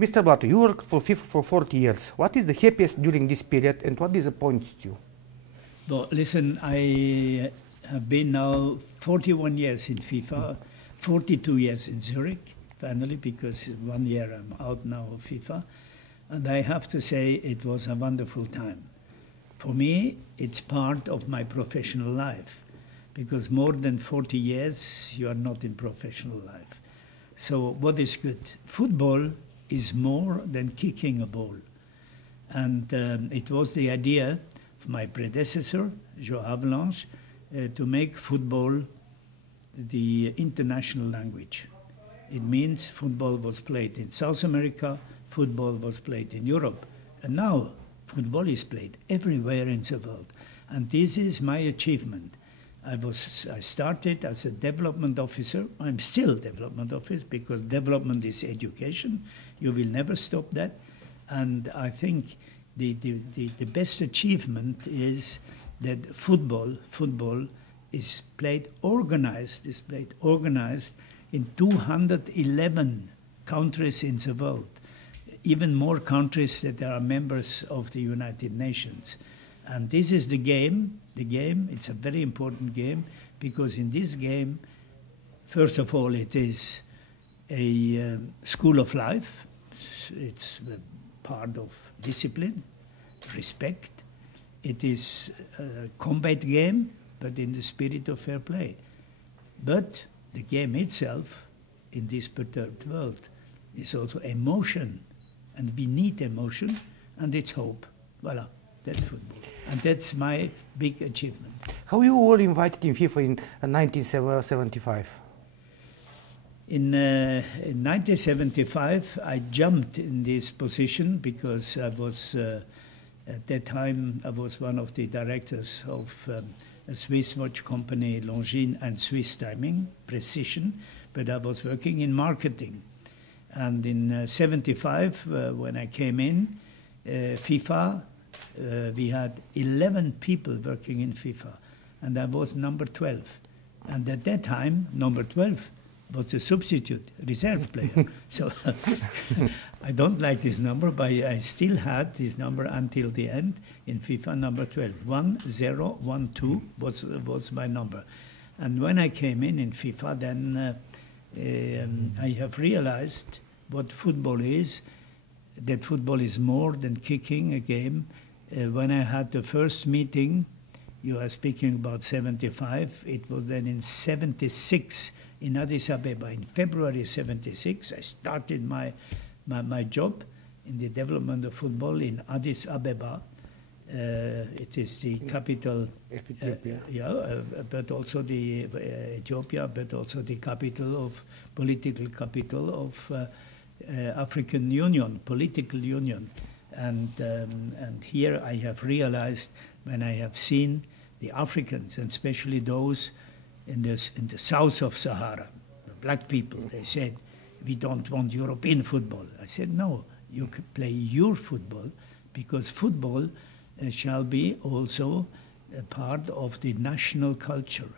Mr. Blatter, you worked for FIFA for 40 years. What is the happiest during this period and what disappoints you? Well, listen, I have been now 41 years in FIFA, 42 years in Zurich, finally, because 1 year I'm out now of FIFA. And I have to say it was a wonderful time. For me, it's part of my professional life, because more than 40 years you are not in professional life. So what is good? Football is more than kicking a ball. And it was the idea of my predecessor, João Avalanche, to make football the international language. It means football was played in South America, football was played in Europe, and now football is played everywhere in the world. And this is my achievement. I started as a development officer. I'm still development officer because development is education. You will never stop that. And I think the best achievement is that football is played organized in 211 countries in the world. Even more countries that are members of the United Nations. And this is the game, it's a very important game, because in this game, first of all, it is a school of life. It's part of discipline, respect. It is a combat game, but in the spirit of fair play. But the game itself, in this perturbed world, is also emotion. And we need emotion, and it's hope. Voila, that's football. And that's my big achievement. How you were invited in FIFA in 1975? In 1975, I jumped in this position because I was, at that time, I was one of the directors of a Swiss watch company, Longines and Swiss Timing, Precision, but I was working in marketing. And in 75, when I came in, FIFA, we had 11 people working in FIFA, and I was number 12. And at that time, number 12 was a substitute, reserve player. So I don't like this number, but I still had this number until the end in FIFA, number 12. 1012 was my number. And when I came in FIFA, then I have realized what football is, that football is more than kicking a game. When I had the first meeting, you are speaking about 75, it was then in 76 in Addis Ababa. In February 76, I started my job in the development of football in Addis Ababa. It is the capital, but also the Ethiopia, but also the political capital of African Union, political union. And here I have realized, when I have seen the Africans, and especially those in the south of Sahara, the black people, they said, we don't want European football. I said, no, you can play your football, because football shall be also a part of the national culture.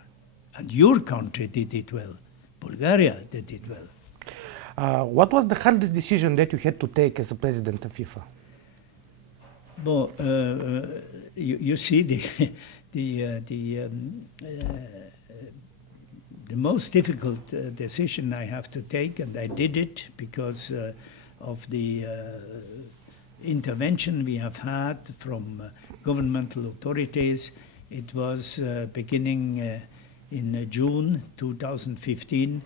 And your country did it well. Bulgaria did it well. What was the hardest decision that you had to take as a president of FIFA? Well, you see, the most difficult decision I have to take, and I did it because of the intervention we have had from governmental authorities. It was beginning in June 2015,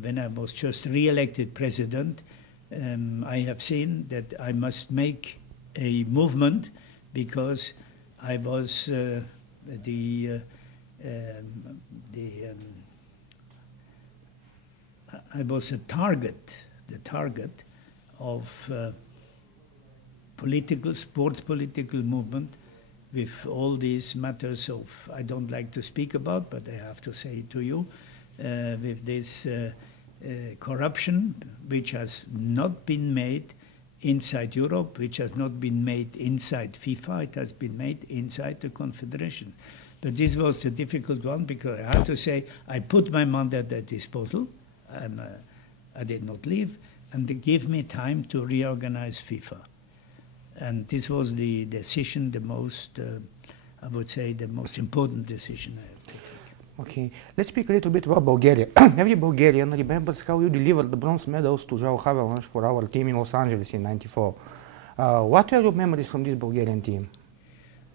when I was just re-elected president. I have seen that I must make a movement, because I was I was the target of sports political movement, with all these matters of, I don't like to speak about, but I have to say it to you, with this corruption, which has not been made inside Europe, which has not been made inside FIFA, it has been made inside the Confederation. But this was a difficult one, because I had to say, I put my mandate at disposal, I did not leave, and they gave me time to reorganize FIFA. And this was the decision, the most, I would say, the most important decision I have to take. Okay, let's speak a little bit about Bulgaria. Every Bulgarian remembers how you delivered the bronze medals to João Havelange for our team in Los Angeles in '94. What are your memories from this Bulgarian team?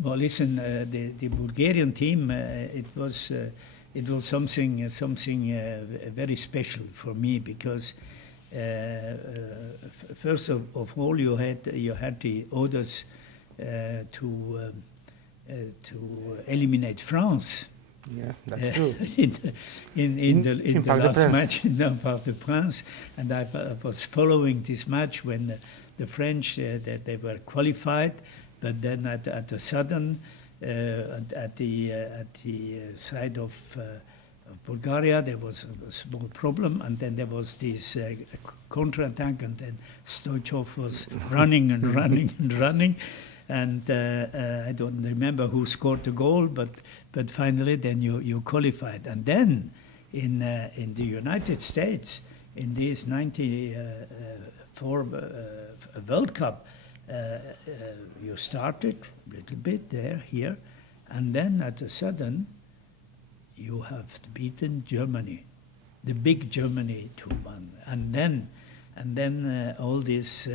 Well, listen, the Bulgarian team, it was something very special for me, because first of all you had the orders to eliminate France. Yeah, that's true. in the last match in the Parc des Princes, and I was following this match when the French that they were qualified, but then at a sudden at the side of Bulgaria there was a small problem, and then there was this counter-attack, and then Stoichkov was running and running and running. And I don't remember who scored the goal, but finally then you qualified. And then in the United States, in this '94 World Cup, you started a little bit here, and then at a sudden you have beaten Germany, the big Germany 2-1, and then all these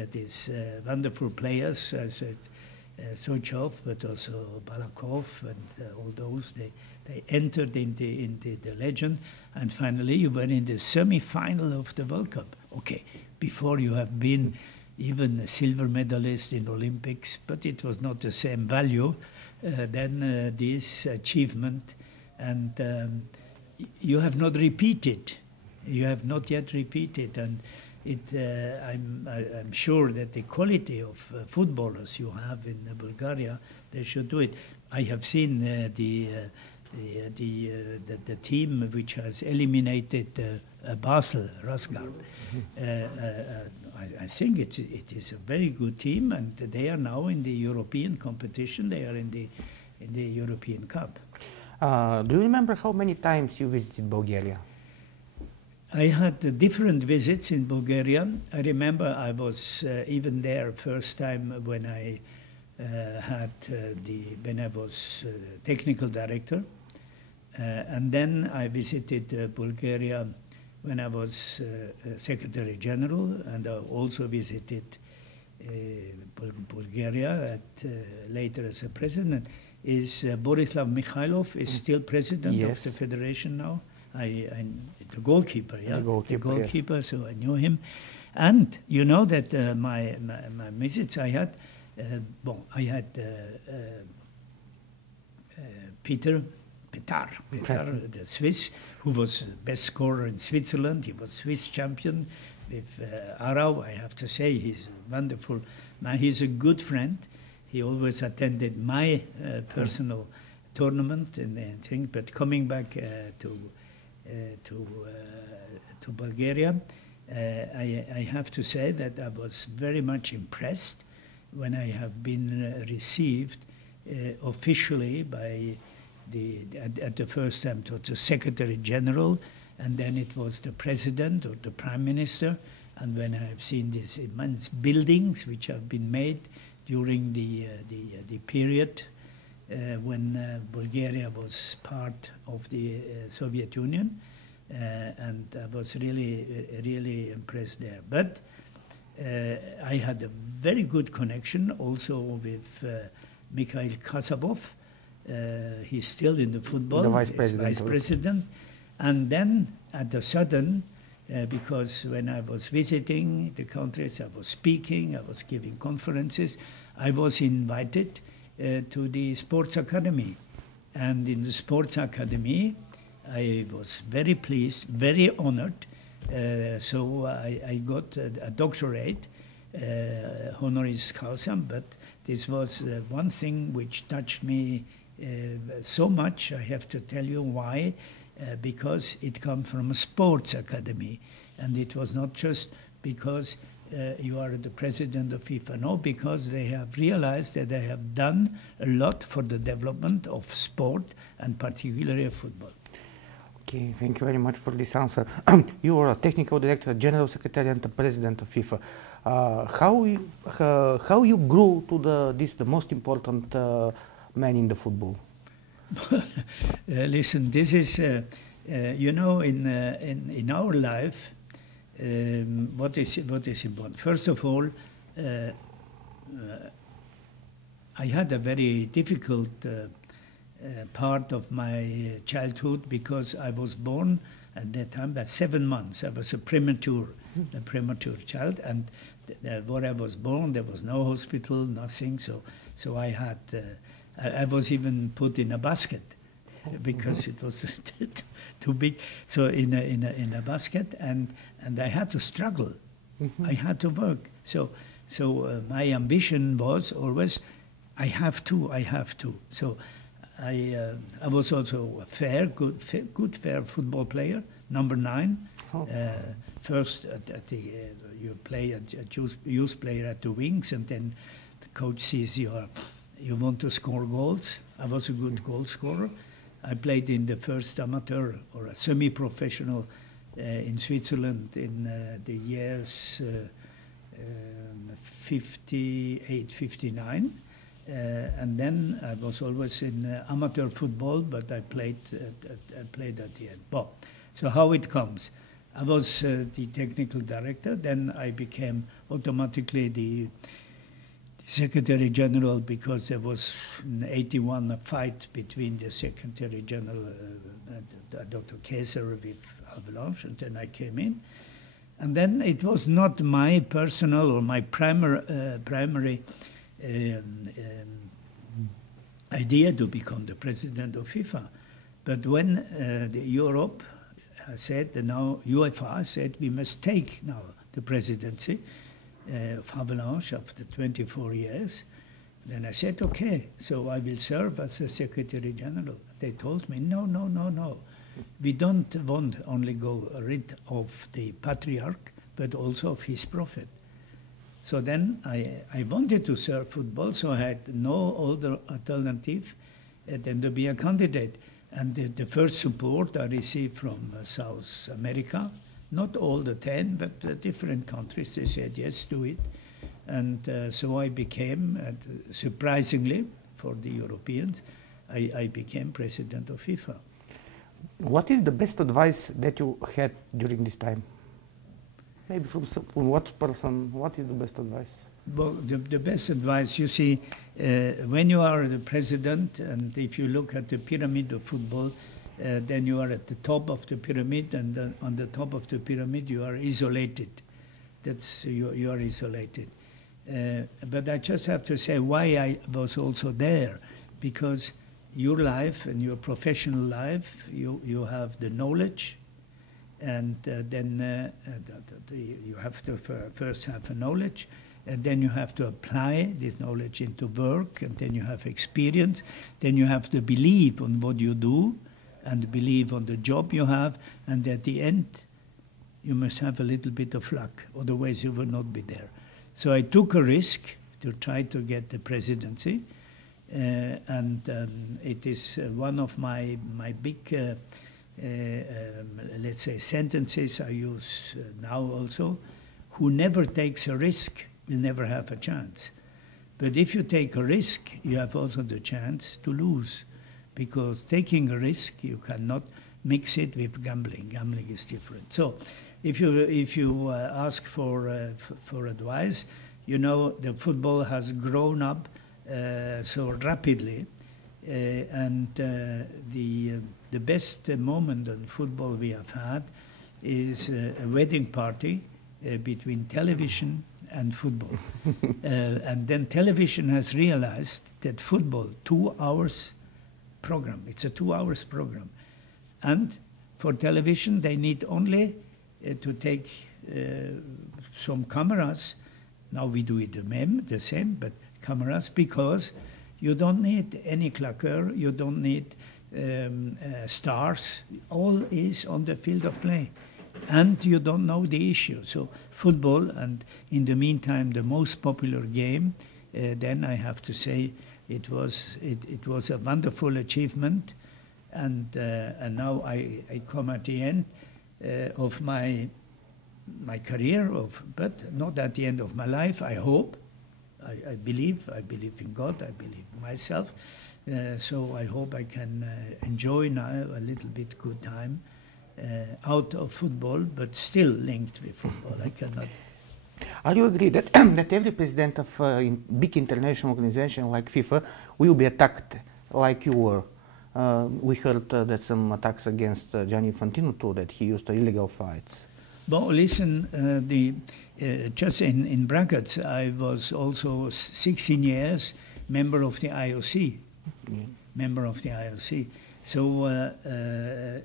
wonderful players, as Stoichkov, but also Balakov and all those, they entered into the legend, and finally you were in the semi-final of the World Cup. Okay, before you have been even a silver medalist in Olympics, but it was not the same value than this achievement, and you have not repeated. You have not yet repeated, and I'm sure that the quality of footballers you have in Bulgaria, they should do it. I have seen the team which has eliminated Basel, Rasgar. I think it is a very good team, and they are now in the European competition. They are in the European Cup. Do you remember how many times you visited Bulgaria? I had different visits in Bulgaria. I remember I was even there first time when I was technical director, and then I visited Bulgaria when I was Secretary General, and I also visited Bulgaria later as a president. Is Borislav Mikhailov is still president of the federation now? The goalkeeper, yeah, the goalkeeper. Yes. So I knew him, and you know that my visits I had. I had Peter, the Swiss, who was best scorer in Switzerland. He was Swiss champion with Arau. I have to say, he's wonderful. He's a good friend. He always attended my personal tournament and things. But coming back to Bulgaria, I have to say that I was very much impressed when I have been received officially by at the first time to the Secretary General, and then it was the President or the Prime Minister, and when I have seen these immense buildings which have been made during the period when Bulgaria was part of the Soviet Union, and I was really impressed there. But I had a very good connection also with Mikhail Kasabov. He's still in the football, the vice president. And then at the sudden, because when I was visiting the countries, I was speaking, I was giving conferences, I was invited to the sports academy. And in the sports academy, I was very pleased, very honored. So I got a doctorate, honoris causa, but this was one thing which touched me so much. I have to tell you why. Because it comes from a sports academy, and it was not just because you are the president of FIFA, no, because they have realized that they have done a lot for the development of sport, and particularly of football. Okay, thank you very much for this answer. You are a technical director, general secretary, and the president of FIFA. How you grew to the most important man in the football? Listen, this is you know, in our life, what is important? First of all, I had a very difficult part of my childhood because I was born at that time at 7 months. I was a premature child, and where I was born, there was no hospital, nothing. So I had, I was even put in a basket because it was too big. So in a basket, and I had to struggle. I had to work. So my ambition was always, I have to. So I was also a good fair football player, number 9. First, you play a youth player at the wings, and then the coach sees you want to score goals. I was a good goal scorer. I played in the first amateur or a semi-professional in Switzerland in the years 58, 59. And then I was always in amateur football, but I played at the end. Well, so how it comes? I was the technical director. Then I became automatically the Secretary General because there was in '81 a fight between the Secretary General, Dr. Kaiser, with Avalanche, and then I came in. And then it was not my personal or my primary idea to become the president of FIFA. But when the Europe said, now UEFA said, we must take now the presidency of Avalanche after 24 years, then I said, okay, so I will serve as a Secretary General. They told me, no. We don't want only go rid of the patriarch, but also of his prophet. So then I wanted to serve football, so I had no other alternative than to be a candidate. And the first support I received from South America, not all the 10, but different countries, they said, yes, do it. And so I became, surprisingly for the Europeans, I became president of FIFA. What is the best advice that you had during this time? Maybe from what person, what is the best advice? Well, the best advice, you see, when you are the president, and if you look at the pyramid of football, then you are at the top of the pyramid, and on the top of the pyramid you are isolated. That's, you are isolated. But I just have to say why I was also there, because your life and your professional life, you have the knowledge, and then you have to first have a knowledge, and then you have to apply this knowledge into work, and then you have experience, then you have to believe on what you do, and believe on the job you have, and at the end you must have a little bit of luck, otherwise you will not be there. So I took a risk to try to get the presidency, and it is one of my big let's say sentences I use now also: who never takes a risk will never have a chance. But if you take a risk, you have also the chance to lose, because taking a risk, you cannot mix it with gambling. Gambling is different. So if you ask for advice, you know, the football has grown up so rapidly, and the best moment in football we have had is a wedding party between television and football. And then television has realized that football, 2 hours program, it's a 2 hours program. And for television, they need only to take some cameras. Now we do it the same, but cameras, because you don't need any claqueur, you don't need stars. All is on the field of play, and you don't know the issue. So football, and in the meantime the most popular game, then I have to say it was a wonderful achievement and now I come at the end of my career, but not at the end of my life. I hope, I believe in God, I believe in myself. So I hope I can enjoy now a little bit good time out of football, but still linked with football. I cannot. Are you agree that that every president of big international organization like FIFA will be attacked like you were? We heard that some attacks against Gianni Infantino too, that he used illegal fights. Well, listen, just in brackets, I was also 16 years member of the IOC. Yeah. Member of the IOC. So,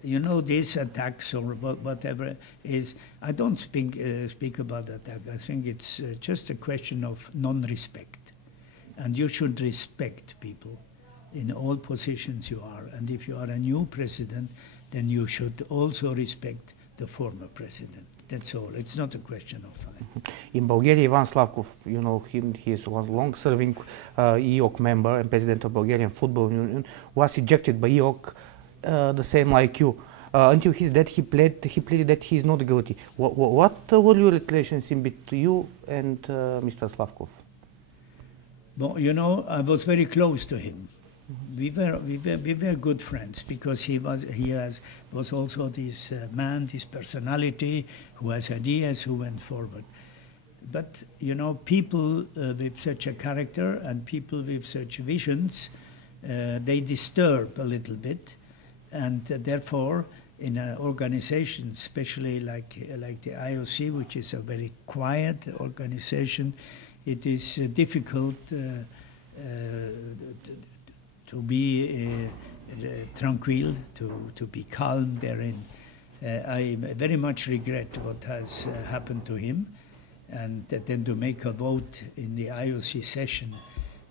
you know, these attacks or whatever is, I don't speak about attack. I think it's just a question of non-respect. And you should respect people in all positions you are. And if you are a new president, then you should also respect the former president. That's all. It's not a question of fight. In Bulgaria, Ivan Slavkov, you know him, he is one long-serving EOC member and president of Bulgarian Football Union, was ejected by EOC the same like you. Until his death, he pleaded that he is not guilty. What were your relations in between you and Mr. Slavkov? Well, you know, I was very close to him. We were good friends because he was also this man, this personality who has ideas, who went forward. But you know, people with such a character and people with such visions, they disturb a little bit, and therefore, in an organization, especially like the IOC, which is a very quiet organization, it is difficult to be tranquil, to be calm therein. I very much regret what has happened to him, and then to make a vote in the IOC session,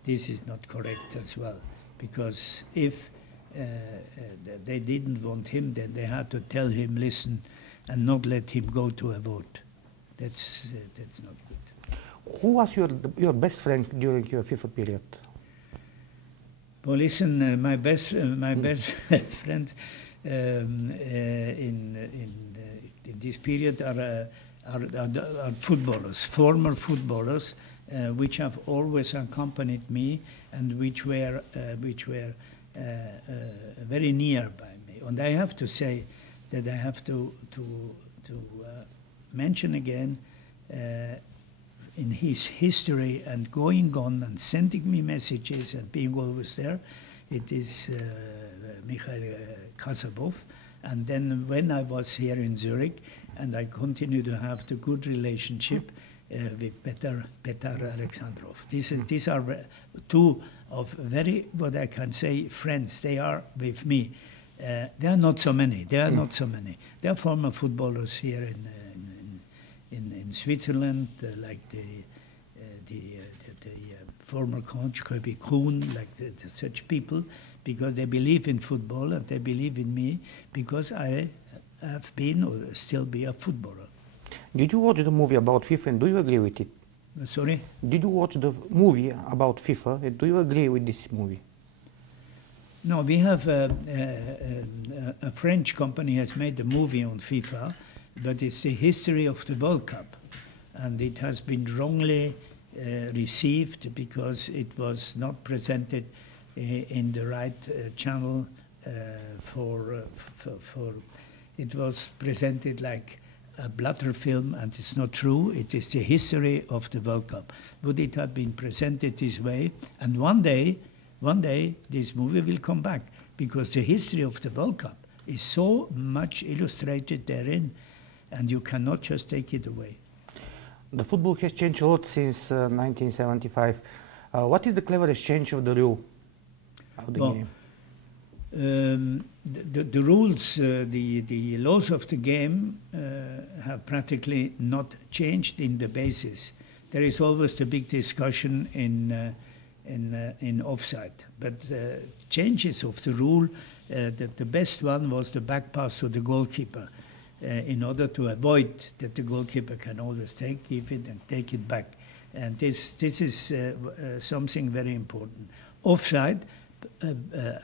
this is not correct as well, because if they didn't want him, then they had to tell him, listen, and not let him go to a vote. That's not good. Who was your best friend during your FIFA period? Well, listen, my best friends in this period are footballers, former footballers, which have always accompanied me and which were very near by me. And I have to say that I have to mention again. In his history and going on and sending me messages and being always there, it is Michael Kasabov. And then when I was here in Zurich, and I continue to have the good relationship with Petar Alexandrov. These are two of very, what I can say, friends. They are with me. There are not so many. There are not so many. They are former footballers here in Switzerland, like the former coach Kobe Kuhn, like such people, because they believe in football and they believe in me because I have been or still be a footballer. Did you watch the movie about FIFA and do you agree with it? Sorry? Did you watch the movie about FIFA and do you agree with this movie? No, we have a French company has made a movie on FIFA, but it's the history of the World Cup, and it has been wrongly received because it was not presented in the right channel. It was presented like a Blatter film, and it's not true. It is the history of the World Cup. Would it have been presented this way? And one day, this movie will come back because the history of the World Cup is so much illustrated therein, and you cannot just take it away. The football has changed a lot since 1975. What is the cleverest change of the rule of the game? The rules, the laws of the game have practically not changed in the basis. There is always the big discussion in offside, but changes of the rule, the best one was the back pass to the goalkeeper, in order to avoid that the goalkeeper can always give it and take it back. And this is something very important. Offside,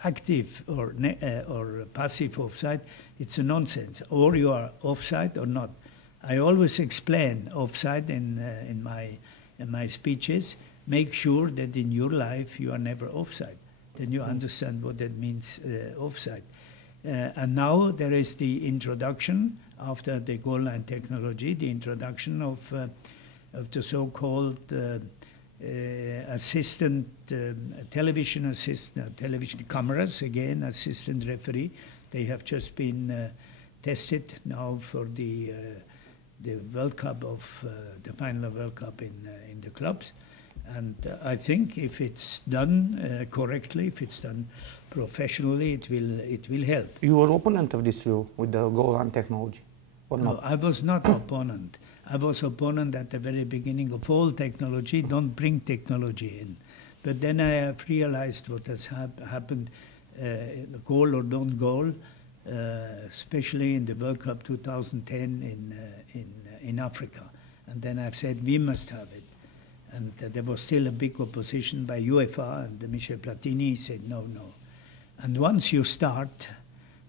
active or passive offside, it's a nonsense. Or you are offside or not. I always explain offside in my speeches. Make sure that in your life you are never offside. Then you understand what that means, offside. And now there is the introduction, after the goal line technology, the introduction of the so-called television cameras, again, assistant referee. They have just been tested now for the World Cup the final World Cup in the clubs. And I think if it's done correctly, if it's done professionally, it will help. You were opponent of this rule with the goal line technology, or not? No, I was not opponent. I was opponent at the very beginning of all technology. Don't bring technology in. But then I have realized what has happened, goal or don't goal, especially in the World Cup 2010 in Africa. And then I've said we must have it. And there was still a big opposition by UEFA, and Michel Platini said no. And once you start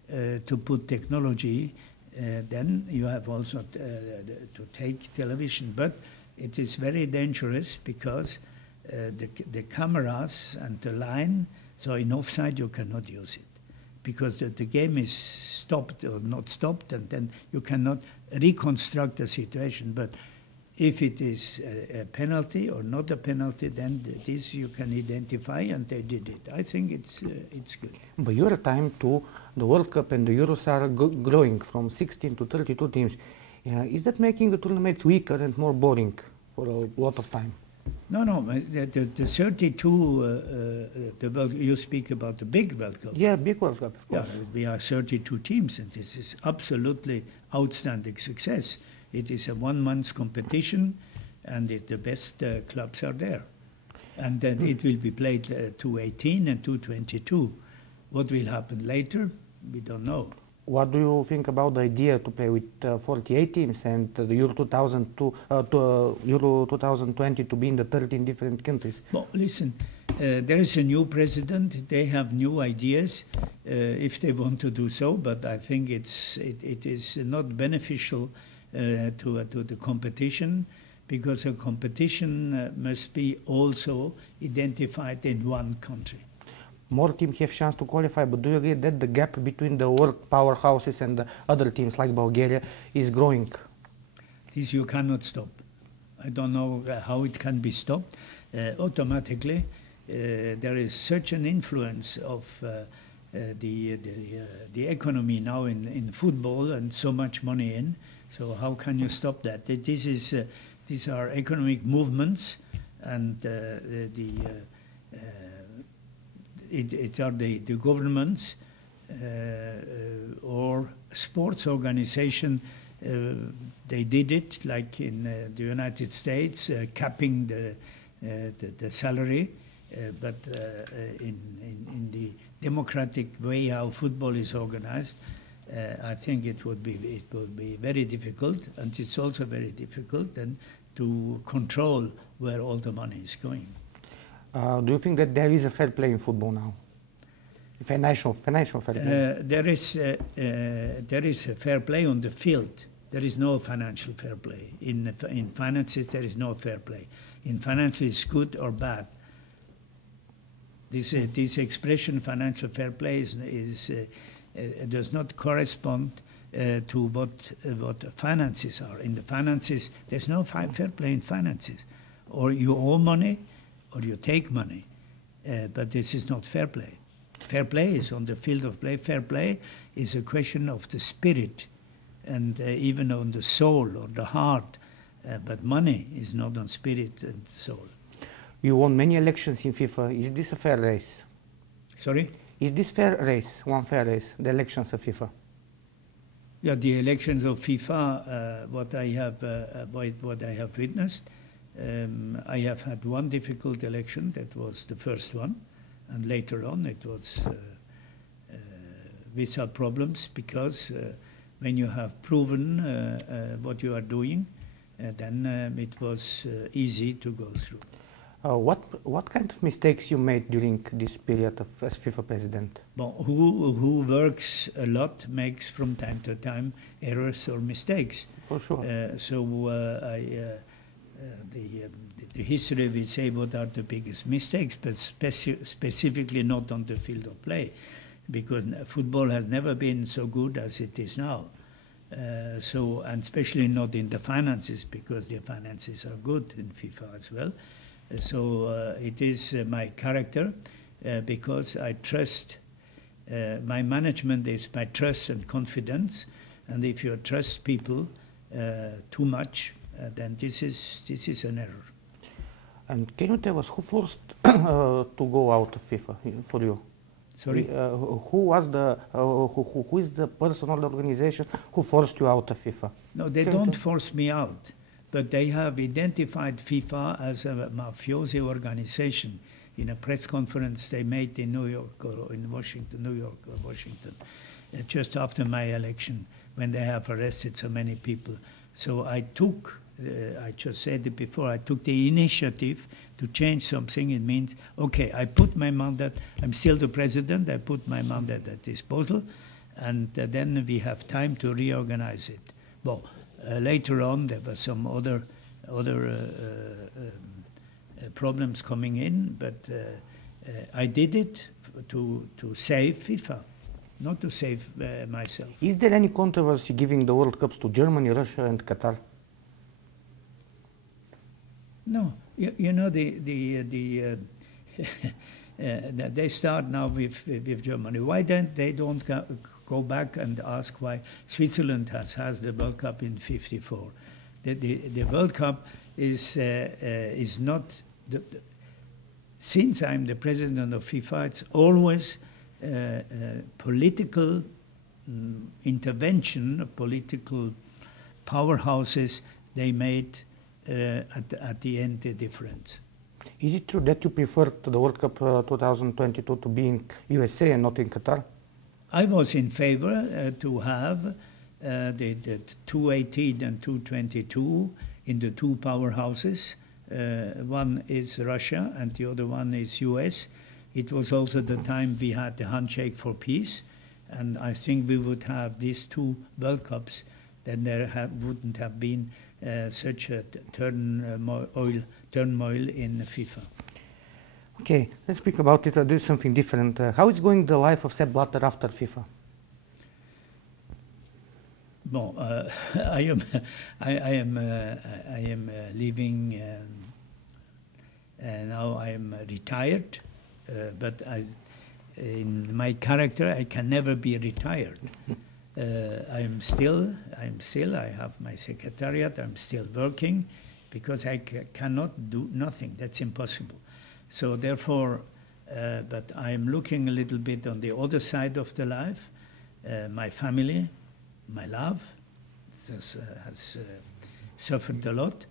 to put technology, then you have also to take television. But it is very dangerous because the cameras and the line, so in offside you cannot use it. Because the game is stopped or not stopped, and then you cannot reconstruct the situation. But if it is a penalty or not a penalty, then this you can identify, and they did it. I think it's good. By your time too, the World Cup and the Euros are growing from 16 to 32 teams. Is that making the tournaments weaker and more boring for a lot of time? No. The 32, you speak about the big World Cup. Yeah, big World Cup, of course. Yeah, we are 32 teams, and this is absolutely outstanding success. It is a 1 month competition, and the best clubs are there. And then it will be played 218 and 222. What will happen later, we don't know. What do you think about the idea to play with 48 teams and the Euro 2020 to be in the 13 different countries? Well, listen, there is a new president. They have new ideas if they want to do so, but I think it is not beneficial to the competition, because a competition must be also identified in one country. More teams have chance to qualify, but do you agree that the gap between the world powerhouses and the other teams like Bulgaria is growing? This you cannot stop. I don't know how it can be stopped. Automatically, there is such an influence of the economy now in football, and so much money in. So how can you stop that? These are economic movements, and it are the governments or sports organization. They did it, like in the United States, capping the salary, but in the democratic way how football is organized, I think it would be very difficult, and it's also very difficult then to control where all the money is going. Do you think that there is a fair play in football now? Financial fair play? There is a fair play on the field. There is no financial fair play. In finances, there is no fair play. In finances, it's good or bad. This expression, financial fair play, does not correspond to what finances are. In the finances, there's no fair play in finances. Or you owe money, or you take money. But this is not fair play. Fair play is on the field of play. Fair play is a question of the spirit, and even on the soul or the heart. But money is not on spirit and soul. You won many elections in FIFA. Is this a fair race? Sorry? Is this fair race, one fair race, the elections of FIFA? Yeah, the elections of FIFA, what I have witnessed, I have had one difficult election. That was the first one, and later on it was without problems, because when you have proven what you are doing, then it was easy to go through. What kind of mistakes you made during this period as FIFA president? Well, who works a lot makes from time to time errors or mistakes. For sure. The history will say what are the biggest mistakes, but specifically not on the field of play, because football has never been so good as it is now. And especially not in the finances, because the finances are good in FIFA as well. It is my character, because I trust, my management is my trust and confidence, and if you trust people too much, then this is an error. And can you tell us who forced to go out of FIFA for you? Sorry? Who is the person or the organization who forced you out of FIFA? No, they don't force me out, but they have identified FIFA as a mafiosi organization. In a press conference they made in New York or in Washington, just after my election, when they have arrested so many people. So I took, I just said it before, I took the initiative to change something. It means, okay, I put my mandate, I'm still the president, I put my mandate at disposal, and then we have time to reorganize it. Well, later on there were some other problems coming in, but I did it to save FIFA, not to save myself. Is there any controversy giving the World Cups to Germany, Russia and Qatar? No, you know, they start now with Germany. Why they don't go back and ask why Switzerland has the World Cup in '54? The World Cup is not. Since I'm the president of FIFA, it's always political intervention, political powerhouses. They made at the end the difference. Is it true that you prefer the World Cup 2022 to be in USA and not in Qatar? I was in favor to have the 218 and 222 in the two powerhouses. One is Russia and the other one is US. It was also the time we had the handshake for peace, and I think we would have these two World Cups, then there wouldn't have been such a turmoil in FIFA. Okay, let's speak about it. Do something different. How is going the life of Sepp Blatter after FIFA? Well, I am living. Now I am retired, but in my character I can never be retired. I have my secretariat. I'm still working, because I cannot do nothing. That's impossible. So therefore, but I'm looking a little bit on the other side of the life. My family, my love has suffered a lot,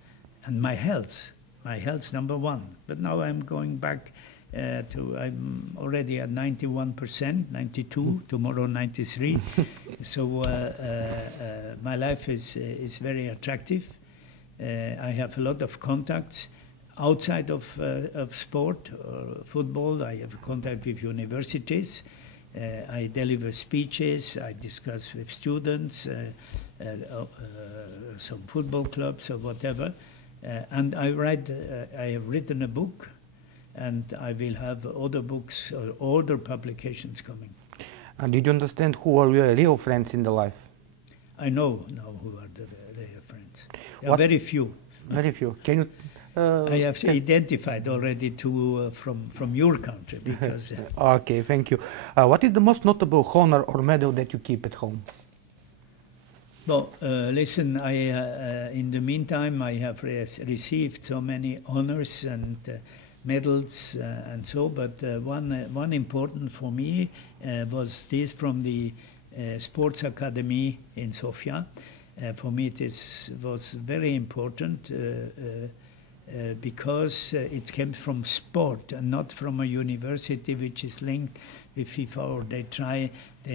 and my health. My health's number one. But now I'm going back I'm already at 91%, 92, tomorrow 93. So my life is very attractive. I have a lot of contacts outside of sport or football. I have contact with universities. I deliver speeches. I discuss with students, some football clubs or whatever. And I have written a book, and I will have other books or other publications coming. And did you understand who are your real friends in the life? I know now who are the real friends. There are very few. Very few. Can you? I have identified already two from your country. Because, okay, thank you. What is the most notable honor or medal that you keep at home? Well, listen, in the meantime, I have received so many honors and medals and so, but one important for me was this from the Sports Academy in Sofia. For me, it was very important because it came from sport and not from a university which is linked with FIFA, or they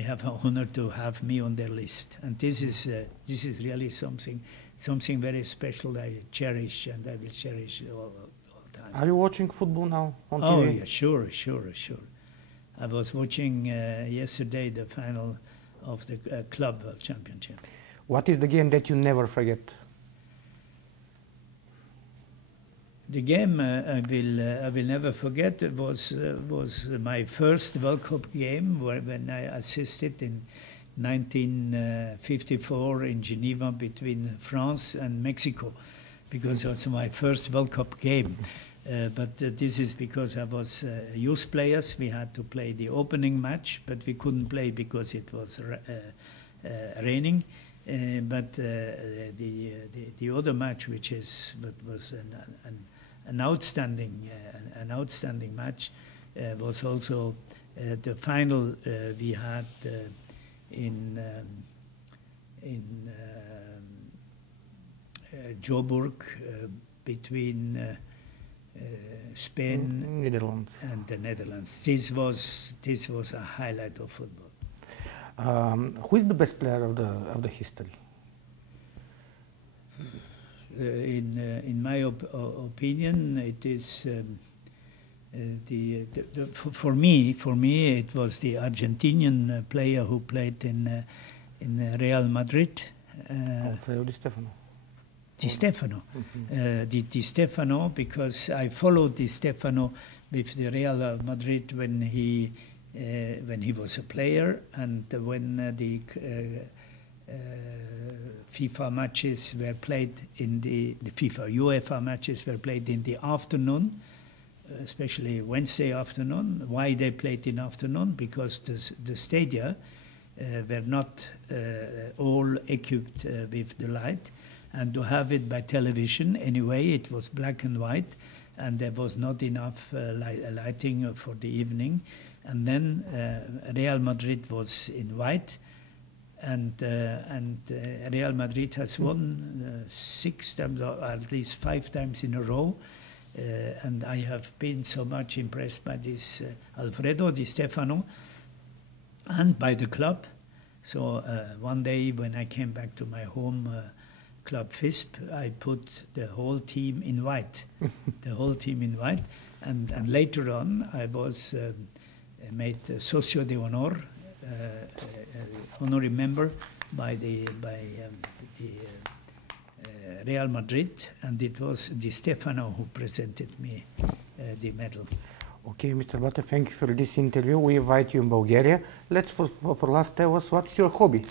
have an honor to have me on their list. And this is really something very special I cherish, and I will cherish all time. time. Are you watching football now on TV? Oh, yeah, sure. I was watching yesterday the final of the Club World Championship. What is the game that you never forget? The game I will never forget was my first World Cup game when I assisted in 1954 in Geneva between France and Mexico, because it was my first World Cup game. But this is because I was youth players. We had to play the opening match, but we couldn't play because it was raining. But the other match, which was an outstanding match, was also the final we had in Joburg between Spain Netherlands. and the Netherlands. This was a highlight of football. Who is the best player of the history? In my opinion, it is for me it was the Argentinian player who played in Real Madrid. Alfredo Di Stefano. Di Stefano. Di Stefano, because I followed Di Stefano with the Real Madrid when he was a player, and when the FIFA matches were played in the FIFA UEFA matches were played in the afternoon, especially Wednesday afternoon. Why they played in afternoon? Because the stadia were not all equipped with the light, and to have it by television anyway, it was black and white, and there was not enough lighting for the evening. And then Real Madrid was in white, and Real Madrid has won 6 times, or at least 5 times in a row. And I have been so much impressed by this Alfredo Di Stefano and by the club. So one day when I came back to my home club FISP, I put the whole team in white, and later on I was made socio de honor, honorary member by the Real Madrid, and it was Di Stefano who presented me the medal. Okay, Mr. Blatter, thank you for this interview. We invite you in Bulgaria. Let's for last tell us what's your hobby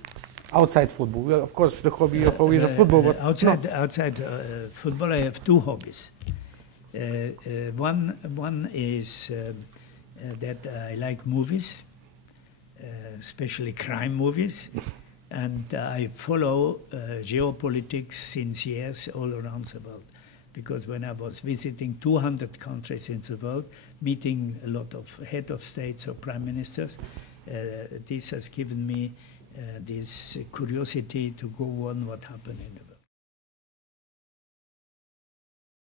outside football. Well, of course, the hobby is football, but outside football, I have 2 hobbies. One is that I like movies, especially crime movies, and I follow geopolitics since years all around the world. Because when I was visiting 200 countries in the world, meeting a lot of head of states or prime ministers, this has given me this curiosity to go on what happened in the world.